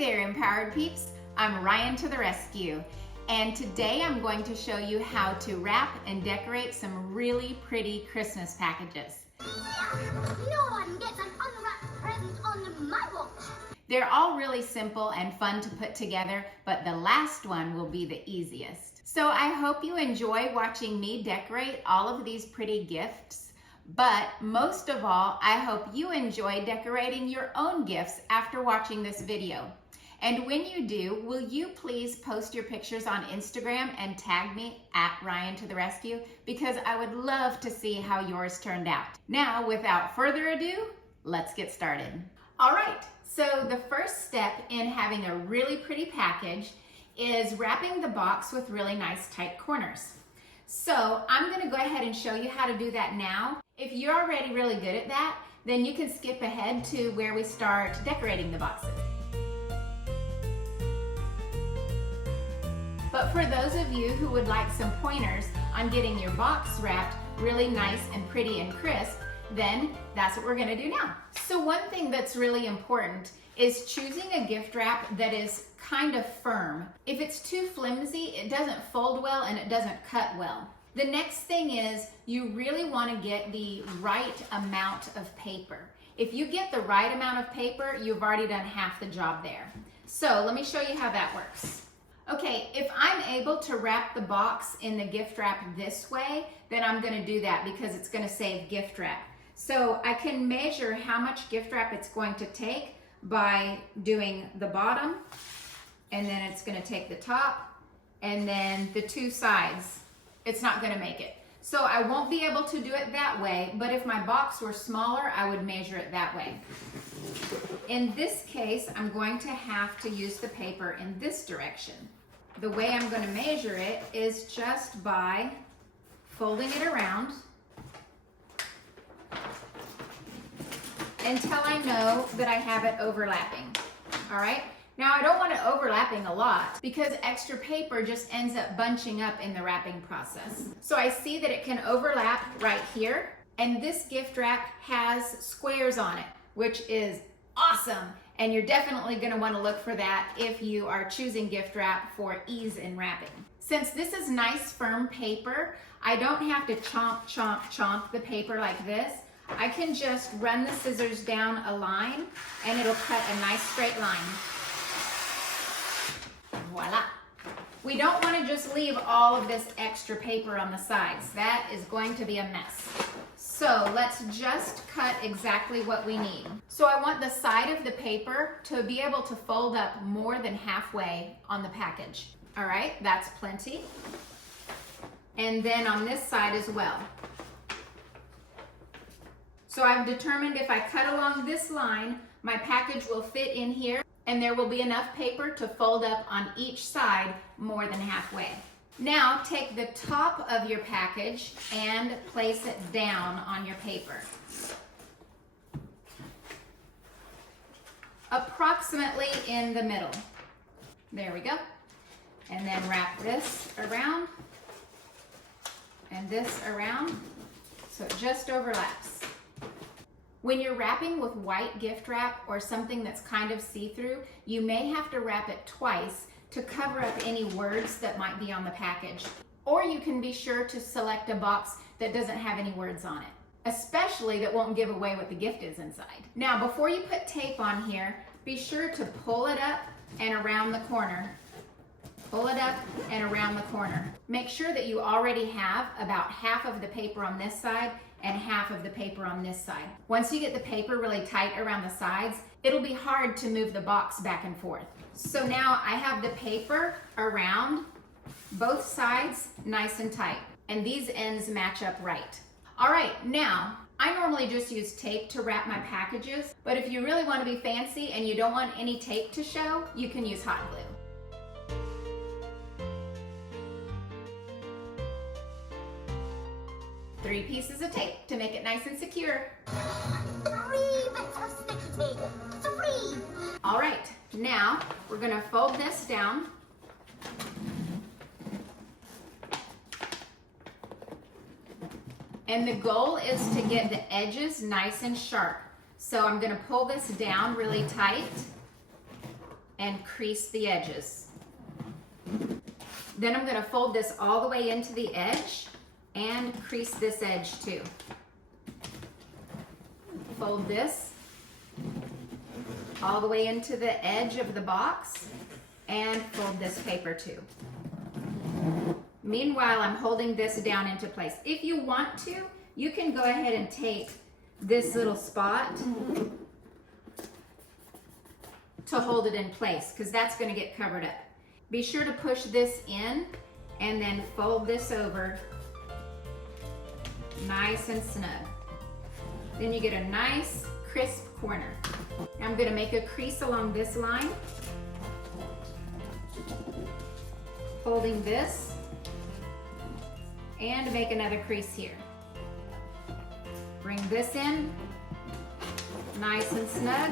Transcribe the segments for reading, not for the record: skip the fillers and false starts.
there, Empowered Peeps. I'm Ryan to the rescue. And today I'm going to show you how to wrap and decorate some really pretty Christmas packages. No one gets an unwrapped present on my watch. They're all really simple and fun to put together, but the last one will be the easiest. So I hope you enjoy watching me decorate all of these pretty gifts. But most of all, I hope you enjoy decorating your own gifts after watching this video. And when you do, will you please post your pictures on Instagram and tag me at Ryan to the rescue, because I would love to see how yours turned out. Now, without further ado, let's get started. All right, so the first step in having a really pretty package is wrapping the box with really nice tight corners. So I'm gonna go ahead and show you how to do that now. If you're already really good at that, then you can skip ahead to where we start decorating the boxes. But for those of you who would like some pointers on getting your box wrapped really nice and pretty and crisp, then that's what we're gonna do now. So one thing that's really important is choosing a gift wrap that is kind of firm. If it's too flimsy, it doesn't fold well and it doesn't cut well. The next thing is you really want to get the right amount of paper. If you get the right amount of paper, you've already done half the job there. So let me show you how that works. Okay, if I'm able to wrap the box in the gift wrap this way, then I'm going to do that because it's going to save gift wrap. So I can measure how much gift wrap it's going to take by doing the bottom, and then it's going to take the top, and then the two sides. It's not going to make it. So I won't be able to do it that way, but if my box were smaller, I would measure it that way. In this case, I'm going to have to use the paper in this direction. The way I'm going to measure it is just by folding it around until I know that I have it overlapping. All right? Now, I don't want it overlapping a lot because extra paper just ends up bunching up in the wrapping process. So I see that it can overlap right here, and this gift wrap has squares on it, which is awesome. And you're definitely going to want to look for that if you are choosing gift wrap for ease in wrapping. Since this is nice firm paper, I don't have to chomp, chomp, chomp the paper like this. I can just run the scissors down a line and it'll cut a nice straight line. Voila. We don't want to just leave all of this extra paper on the sides. That is going to be a mess. So let's just cut exactly what we need. So I want the side of the paper to be able to fold up more than halfway on the package. All right, that's plenty. And then on this side as well. So I've determined if I cut along this line, my package will fit in here, and there will be enough paper to fold up on each side more than halfway. Now take the top of your package and place it down on your paper. Approximately in the middle. There we go. And then wrap this around and this around so it just overlaps. When you're wrapping with white gift wrap or something that's kind of see-through, you may have to wrap it twice to cover up any words that might be on the package. Or you can be sure to select a box that doesn't have any words on it, especially that won't give away what the gift is inside. Now, before you put tape on here, be sure to pull it up and around the corner. Pull it up and around the corner. Make sure that you already have about half of the paper on this side and half of the paper on this side. Once you get the paper really tight around the sides, it'll be hard to move the box back and forth. So now I have the paper around both sides nice and tight, and these ends match up right. All right, now I normally just use tape to wrap my packages, but if you really want to be fancy and you don't want any tape to show, you can use hot glue. 3 pieces of tape to make it nice and secure. 3 bits of sticky tape. 3! All right, now we're gonna fold this down. And the goal is to get the edges nice and sharp. So I'm gonna pull this down really tight and crease the edges. Then I'm going to fold this all the way into the edge and crease this edge too. Fold this all the way into the edge of the box and fold this paper too. Meanwhile, I'm holding this down into place. If you want to, you can go ahead and tape this little spot to hold it in place because that's going to get covered up. Be sure to push this in and then fold this over nice and snug. Then you get a nice crisp corner. Now I'm going to make a crease along this line, folding this, and make another crease here. Bring this in nice and snug.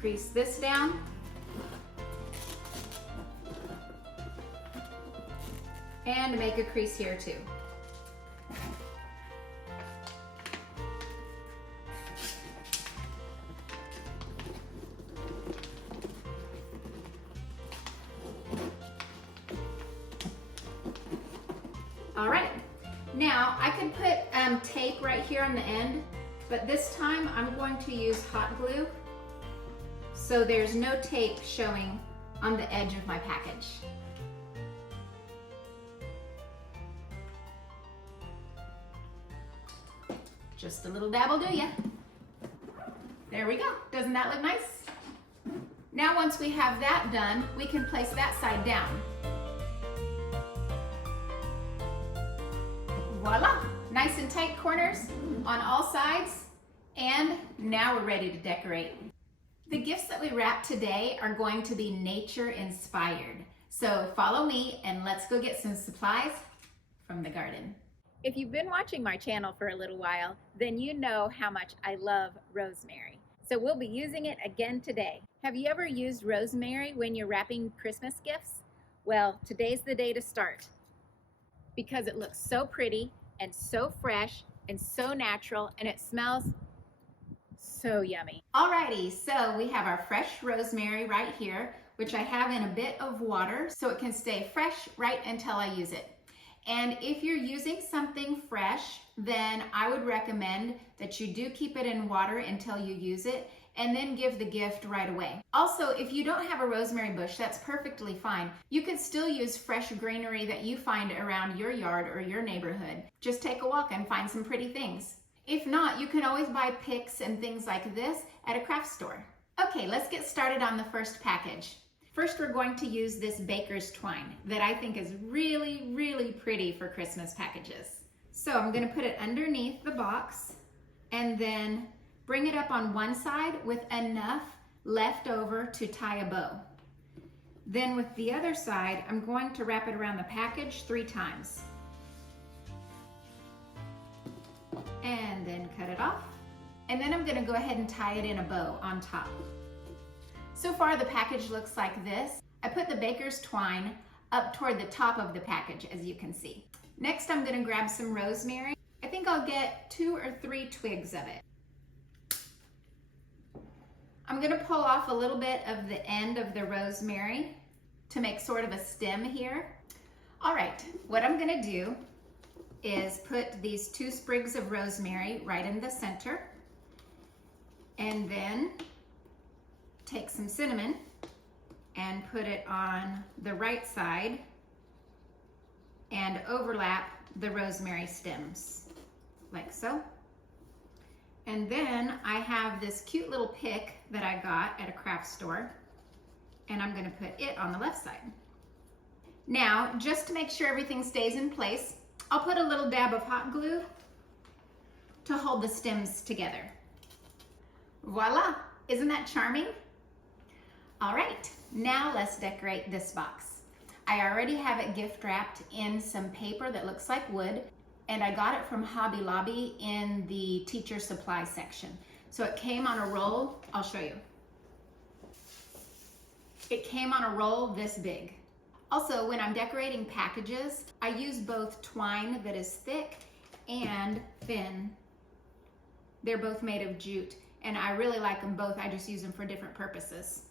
Crease this down. And make a crease here too. All right, now I could put tape right here on the end, but this time I'm going to use hot glue so there's no tape showing on the edge of my package. Just a little dab will do ya. There we go. Doesn't that look nice? Now once we have that done, we can place that side down. Voila! Nice and tight corners on all sides. And now we're ready to decorate. The gifts that we wrap today are going to be nature inspired. So follow me and let's go get some supplies from the garden. If you've been watching my channel for a little while, then you know how much I love rosemary. So we'll be using it again today. Have you ever used rosemary when you're wrapping Christmas gifts? Well, today's the day to start because it looks so pretty and so fresh and so natural and it smells so yummy. Alrighty, so we have our fresh rosemary right here, which I have in a bit of water so it can stay fresh right until I use it. And if you're using something fresh, then I would recommend that you do keep it in water until you use it and then give the gift right away. Also, if you don't have a rosemary bush, that's perfectly fine. You could still use fresh greenery that you find around your yard or your neighborhood. Just take a walk and find some pretty things. If not, you can always buy picks and things like this at a craft store. Okay, let's get started on the first package. First, we're going to use this baker's twine that I think is really, really pretty for Christmas packages. So I'm going to put it underneath the box and then bring it up on one side with enough left over to tie a bow. Then with the other side, I'm going to wrap it around the package 3 times. And then cut it off. And then I'm going to go ahead and tie it in a bow on top. So far the package looks like this. I put the baker's twine up toward the top of the package, as you can see. Next I'm going to grab some rosemary. I think I'll get 2 or 3 twigs of it. I'm going to pull off a little bit of the end of the rosemary to make sort of a stem here. All right, what I'm going to do is put these 2 sprigs of rosemary right in the center, and then take some cinnamon and put it on the right side and overlap the rosemary stems like so. And then I have this cute little pick that I got at a craft store, and I'm going to put it on the left side. Now, just to make sure everything stays in place, I'll put a little dab of hot glue to hold the stems together. Voila! Isn't that charming? All right, now let's decorate this box. I already have it gift wrapped in some paper that looks like wood, and I got it from Hobby Lobby in the teacher supply section. So it came on a roll. I'll show you. It came on a roll this big. Also, when I'm decorating packages, I use both twine that is thick and thin They're both made of jute, and I really like them both. I just use them for different purposes.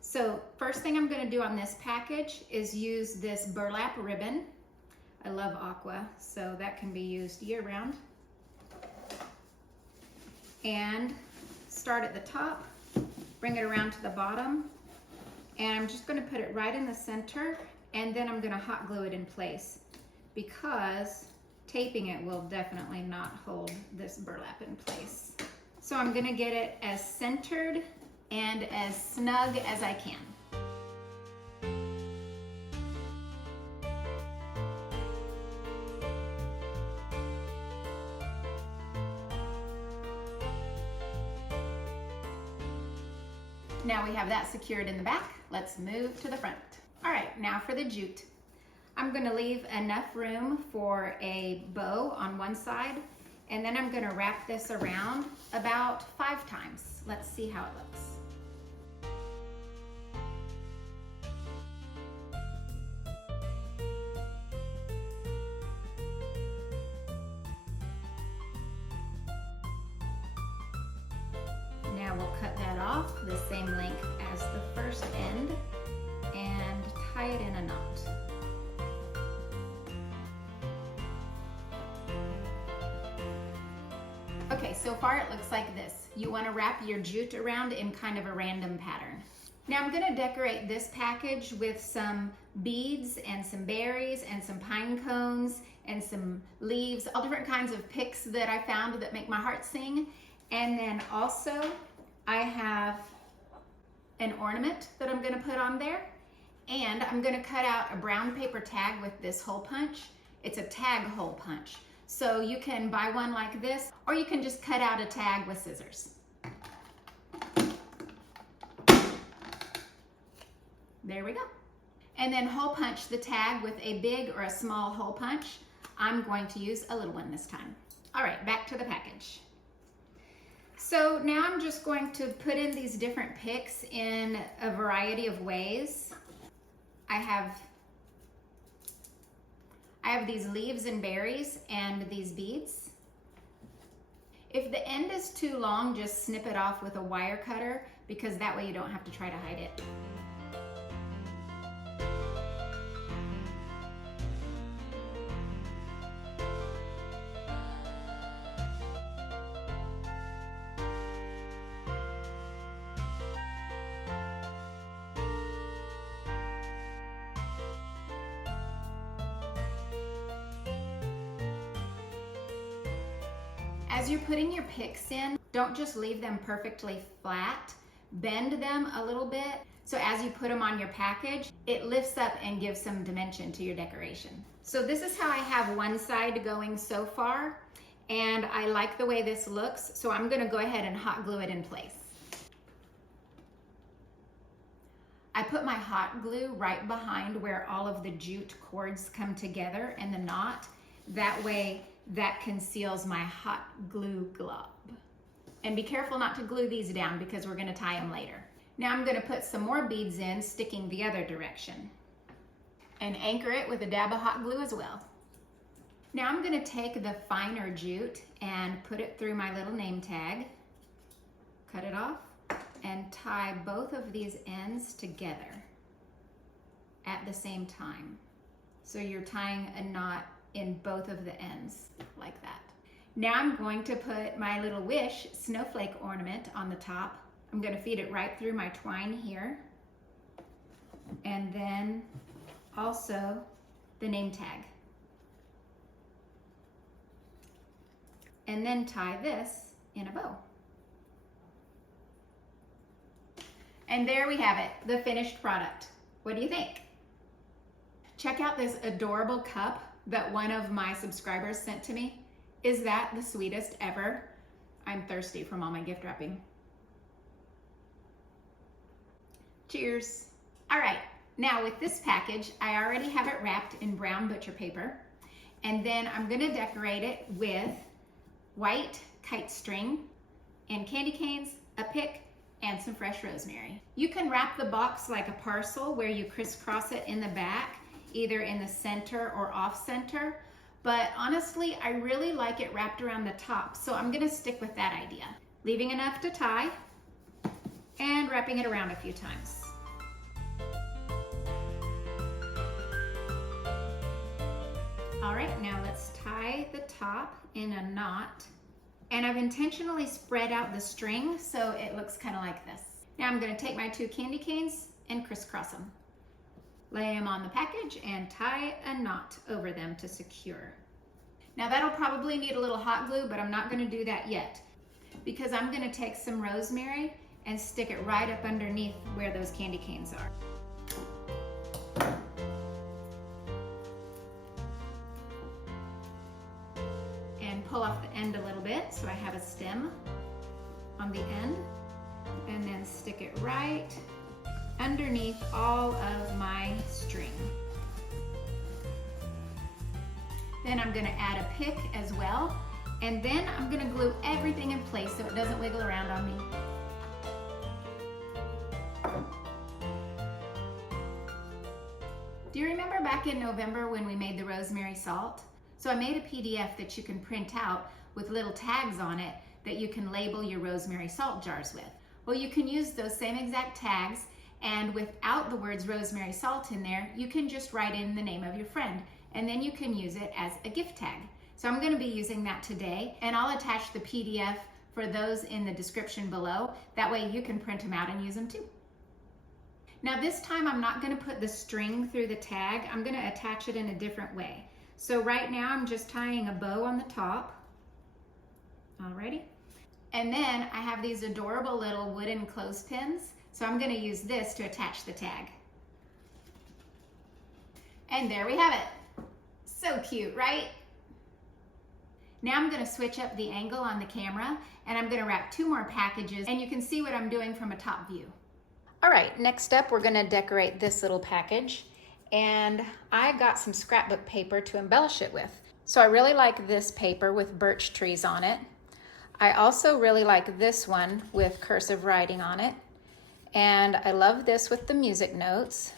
So first thing I'm going to do on this package is use this burlap ribbon. I love aqua, so that can be used year-round. And start at the top, bring it around to the bottom, and I'm just going to put it right in the center, and then I'm going to hot glue it in place because taping it will definitely not hold this burlap in place. So I'm going to get it as centered and as snug as I can. Now we have that secured in the back. Let's move to the front. All right, now for the jute. I'm going to leave enough room for a bow on one side, and then I'm going to wrap this around about 5 times. Let's see how it looks. Now we'll cut that off the same length as the first end and tie it in a knot. Okay, so far it looks like this. You want to wrap your jute around in kind of a random pattern. Now I'm going to decorate this package with some beads and some berries and some pine cones and some leaves, all different kinds of picks that I found that make my heart sing. And then also I have an ornament that I'm going to put on there, and I'm going to cut out a brown paper tag with this hole punch. It's a tag hole punch. So you can buy one like this, or you can just cut out a tag with scissors. There we go. And then hole punch the tag with a big or a small hole punch. I'm going to use a little one this time. All right, back to the package. So now I'm just going to put in these different picks in a variety of ways. I have these leaves and berries and these beads. If the end is too long, just snip it off with a wire cutter, because that way you don't have to try to hide it. As you're putting your picks in, don't just leave them perfectly flat. Bend them a little bit, so as you put them on your package, it lifts up and gives some dimension to your decoration. So this is how I have one side going so far, and I like the way this looks, so I'm going to go ahead and hot glue it in place. I put my hot glue right behind where all of the jute cords come together and the knot. That way that conceals my hot glue glob. And be careful not to glue these down because we're going to tie them later. Now I'm going to put some more beads in, sticking the other direction, and anchor it with a dab of hot glue as well. Now I'm going to take the finer jute and put it through my little name tag, cut it off, and tie both of these ends together at the same time. So you're tying a knot in both of the ends like that. Now I'm going to put my little wish snowflake ornament on the top. I'm going to feed it right through my twine here, and then also the name tag. And then tie this in a bow. And there we have it, the finished product. What do you think? Check out this adorable cup that one of my subscribers sent to me. Is that the sweetest ever? I'm thirsty from all my gift wrapping. Cheers. All right, now with this package, I already have it wrapped in brown butcher paper, and then I'm gonna decorate it with white kite string and candy canes, a pick, and some fresh rosemary. You can wrap the box like a parcel where you crisscross it in the back, either in the center or off center, but honestly, I really like it wrapped around the top, so I'm gonna stick with that idea. Leaving enough to tie and wrapping it around a few times. All right, now let's tie the top in a knot. And I've intentionally spread out the string so it looks kind of like this. Now I'm gonna take my 2 candy canes and crisscross them. Lay them on the package and tie a knot over them to secure. Now that'll probably need a little hot glue, but I'm not gonna do that yet because I'm gonna take some rosemary and stick it right up underneath where those candy canes are. Pull off the end a little bit so I have a stem on the end, and then stick it right underneath all of my string. Then I'm going to add a pick as well, and then I'm going to glue everything in place so it doesn't wiggle around on me. Do you remember back in November when we made the rosemary salt? So I made a PDF that you can print out with little tags on it that you can label your rosemary salt jars with. Well, you can use those same exact tags, and without the words rosemary salt in there, you can just write in the name of your friend, and then you can use it as a gift tag. So I'm going to be using that today, and I'll attach the PDF for those in the description below. That way you can print them out and use them too. Now this time I'm not going to put the string through the tag. I'm going to attach it in a different way. So right now I'm just tying a bow on the top. Alrighty. And then I have these adorable little wooden clothespins. So I'm going to use this to attach the tag. And there we have it. So cute, right? Now I'm going to switch up the angle on the camera, and I'm going to wrap 2 more packages, and you can see what I'm doing from a top view. All right, next up we're going to decorate this little package. And I got some scrapbook paper to embellish it with. So I really like this paper with birch trees on it. I also really like this one with cursive writing on it. And I love this with the music notes,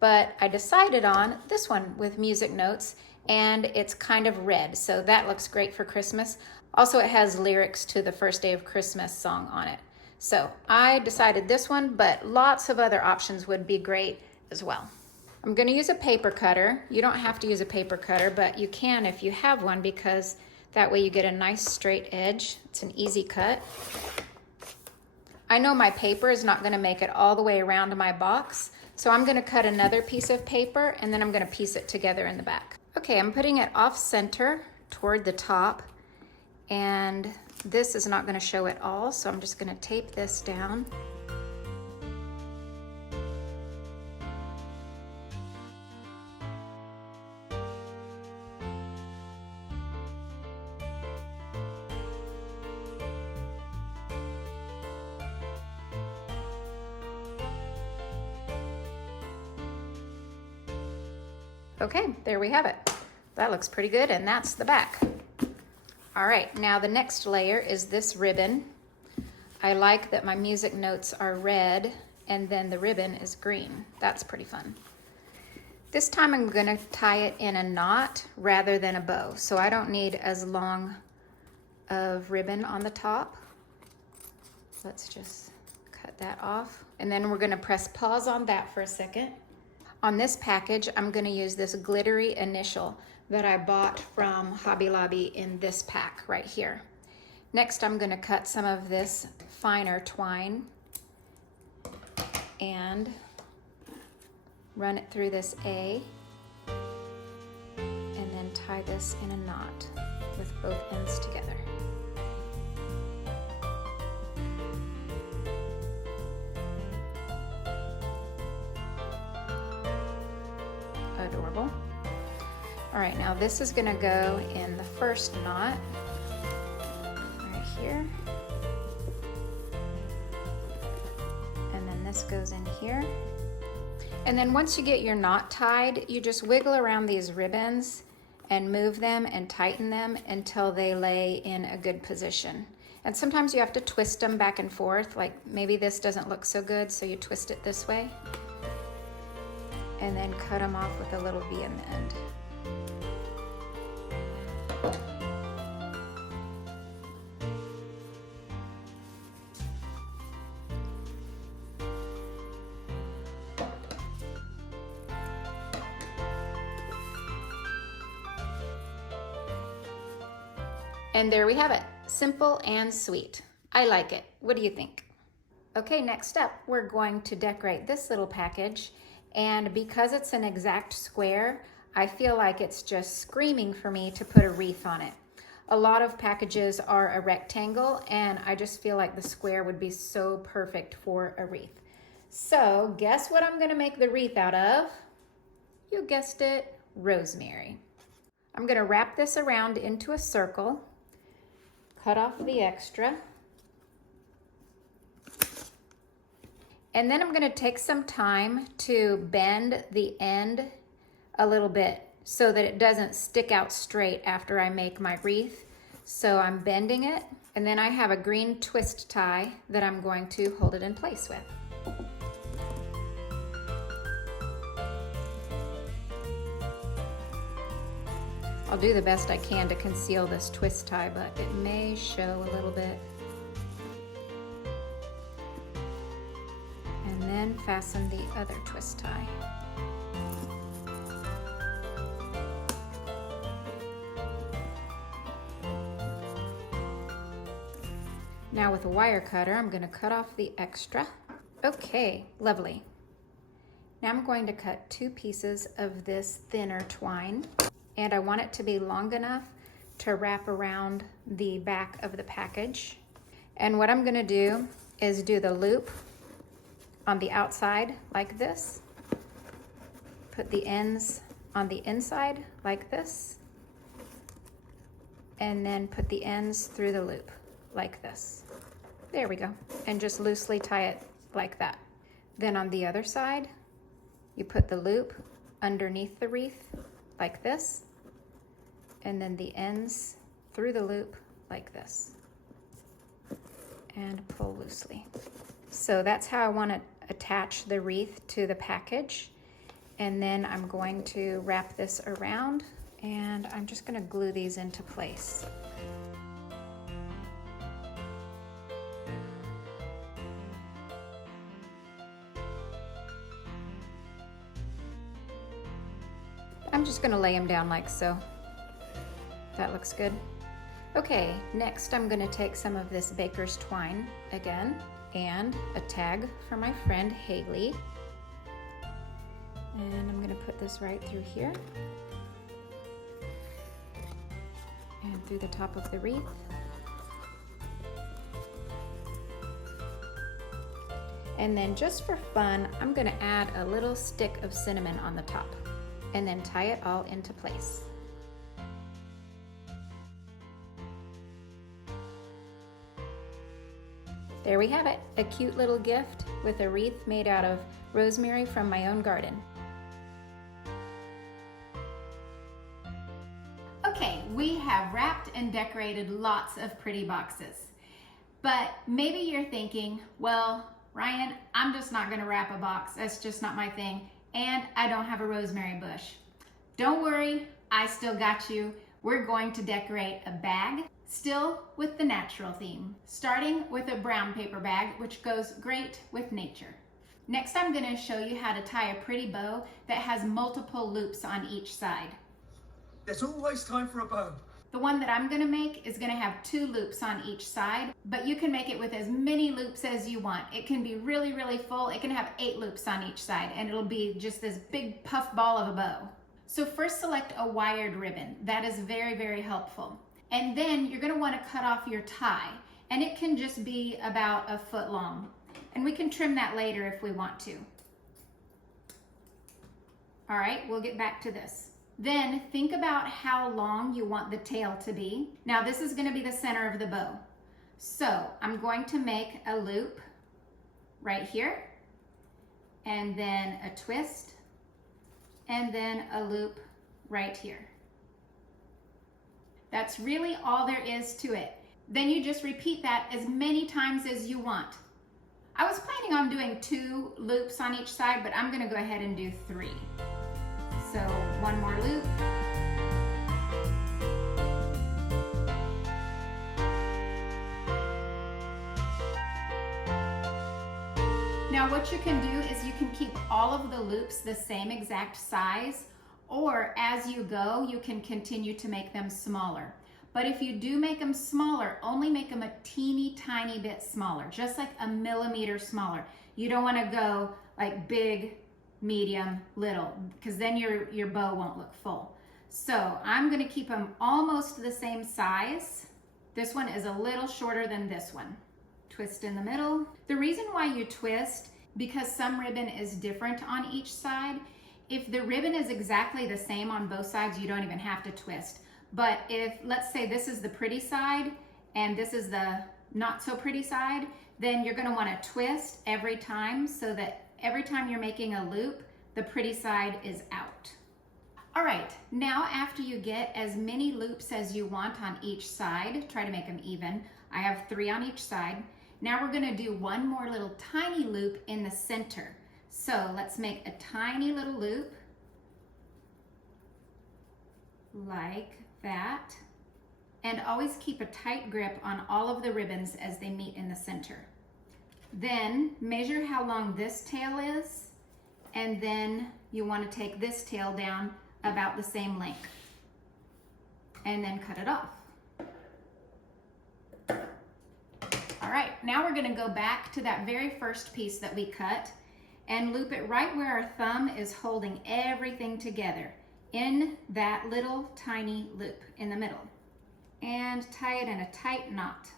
but I decided on this one with music notes, and it's kind of red, so that looks great for Christmas. Also, it has lyrics to the First Day of Christmas song on it. So I decided this one, but lots of other options would be great as well. I'm going to use a paper cutter. You don't have to use a paper cutter, but you can if you have one, because that way you get a nice straight edge. It's an easy cut. I know my paper is not going to make it all the way around my box, so I'm going to cut another piece of paper and then I'm going to piece it together in the back. Okay, I'm putting it off center toward the top, and this is not going to show at all, so I'm just going to tape this down. Okay, there we have it. That looks pretty good, and that's the back. All right, now the next layer is this ribbon. I like that my music notes are red and then the ribbon is green. That's pretty fun. This time I'm gonna tie it in a knot rather than a bow, so I don't need as long of ribbon on the top. Let's just cut that off. And then we're gonna press pause on that for a second. On this package, I'm going to use this glittery initial that I bought from Hobby Lobby in this pack right here. Next, I'm going to cut some of this finer twine and run it through this A, and then tie this in a knot with both ends together. Adorable. All right, now this is gonna go in the first knot right here, and then this goes in here. And then once you get your knot tied, you just wiggle around these ribbons and move them and tighten them until they lay in a good position. And sometimes you have to twist them back and forth, like maybe this doesn't look so good, so you twist it this way. And then cut them off with a little V in the end. And there we have it. Simple and sweet. I like it. What do you think? Okay, next up, we're going to decorate this little package. And because it's an exact square, I feel like it's just screaming for me to put a wreath on it. A lot of packages are a rectangle, and I just feel like the square would be so perfect for a wreath. So guess what I'm gonna make the wreath out of? You guessed it, rosemary. I'm gonna wrap this around into a circle, cut off the extra, and then I'm gonna take some time to bend the end a little bit so that it doesn't stick out straight after I make my wreath. So I'm bending it, and then I have a green twist tie that I'm going to hold it in place with. I'll do the best I can to conceal this twist tie, but it may show a little bit. And then fasten the other twist tie. Now with a wire cutter, I'm going to cut off the extra. Okay, lovely. Now I'm going to cut 2 pieces of this thinner twine, and I want it to be long enough to wrap around the back of the package. And what I'm going to do is do the loop on the outside like this, put the ends on the inside like this, and then put the ends through the loop like this. There we go. And just loosely tie it like that. Then on the other side, you put the loop underneath the wreath like this, and then the ends through the loop like this, and pull loosely. So that's how I want to attach the wreath to the package. And then I'm going to wrap this around, and I'm just going to glue these into place. I'm just going to lay them down like so. That looks good. Okay, next I'm going to take some of this baker's twine again, and a tag for my friend Haley. And I'm going to put this right through here and through the top of the wreath. And then just for fun, I'm going to add a little stick of cinnamon on the top, and then tie it all into place. There we have it, a cute little gift with a wreath made out of rosemary from my own garden. Okay, we have wrapped and decorated lots of pretty boxes. But maybe you're thinking, well, Ryan, I'm just not gonna wrap a box. That's just not my thing. And I don't have a rosemary bush. Don't worry, I still got you. We're going to decorate a bag, still with the natural theme, starting with a brown paper bag, which goes great with nature. Next, I'm gonna show you how to tie a pretty bow that has multiple loops on each side. There's always time for a bow. The one that I'm gonna make is gonna have 2 loops on each side, but you can make it with as many loops as you want. It can be really, really full. It can have 8 loops on each side, and it'll be just this big puff ball of a bow. So first select a wired ribbon. That is very, very helpful. And then you're gonna wanna cut off your tie, and it can just be about 1 foot long. And we can trim that later if we want to. All right, we'll get back to this. Then think about how long you want the tail to be. Now this is gonna be the center of the bow. So I'm going to make a loop right here, and then a twist, and then a loop right here. That's really all there is to it. Then you just repeat that as many times as you want. I was planning on doing 2 loops on each side, but I'm gonna go ahead and do 3. So 1 more loop. Now what you can do is you can keep all of the loops the same exact size, or as you go, you can continue to make them smaller. But if you do make them smaller, only make them a teeny tiny bit smaller, just like a millimeter smaller. You don't want to go like big, medium, little, because then your bow won't look full. So I'm going to keep them almost the same size. This one is a little shorter than this one. Twist in the middle. The reason why you twist, because some ribbon is different on each side. If the ribbon is exactly the same on both sides, you don't even have to twist. But if, let's say this is the pretty side and this is the not so pretty side, then you're gonna wanna twist every time so that every time you're making a loop, the pretty side is out. All right, now after you get as many loops as you want on each side, try to make them even. I have 3 on each side. Now we're gonna do one more little tiny loop in the center. So let's make a tiny little loop like that, and always keep a tight grip on all of the ribbons as they meet in the center. Then measure how long this tail is, and then you want to take this tail down about the same length, and then cut it off. All right, now we're going to go back to that very first piece that we cut and loop it right where our thumb is holding everything together, in that little tiny loop in the middle, and tie it in a tight knot.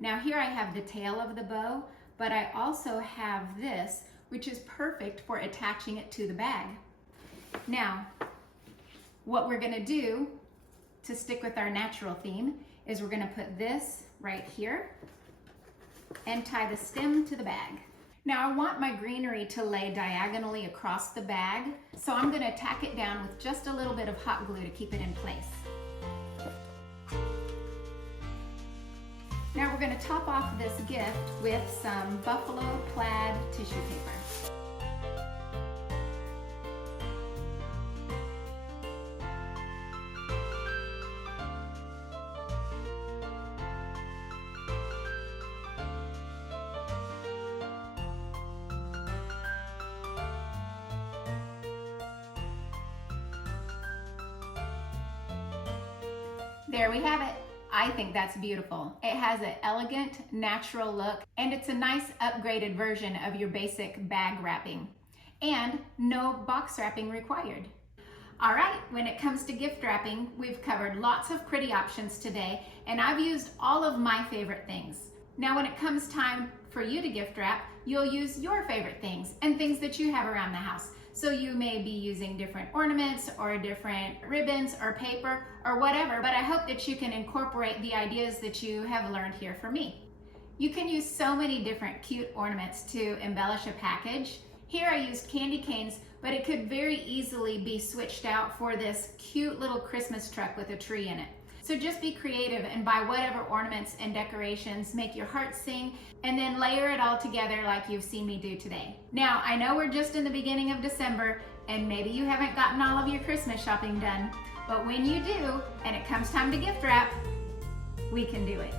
Now here I have the tail of the bow, but I also have this, which is perfect for attaching it to the bag. Now, what we're gonna do to stick with our natural theme is we're gonna put this right here and tie the stem to the bag. Now I want my greenery to lay diagonally across the bag, so I'm going to tack it down with just a little bit of hot glue to keep it in place. Now we're going to top off this gift with some buffalo plaid tissue paper. There we have it. I think that's beautiful. It has an elegant, natural look, and it's a nice upgraded version of your basic bag wrapping. And no box wrapping required. All right, when it comes to gift wrapping, we've covered lots of pretty options today, and I've used all of my favorite things. Now when it comes time for you to gift wrap, you'll use your favorite things and things that you have around the house. So you may be using different ornaments or different ribbons or paper or whatever, but I hope that you can incorporate the ideas that you have learned here from me. You can use so many different cute ornaments to embellish a package. Here I used candy canes, but it could very easily be switched out for this cute little Christmas truck with a tree in it. So just be creative and buy whatever ornaments and decorations make your heart sing, and then layer it all together like you've seen me do today. Now, I know we're just in the beginning of December, and maybe you haven't gotten all of your Christmas shopping done, but when you do, and it comes time to gift wrap, we can do it.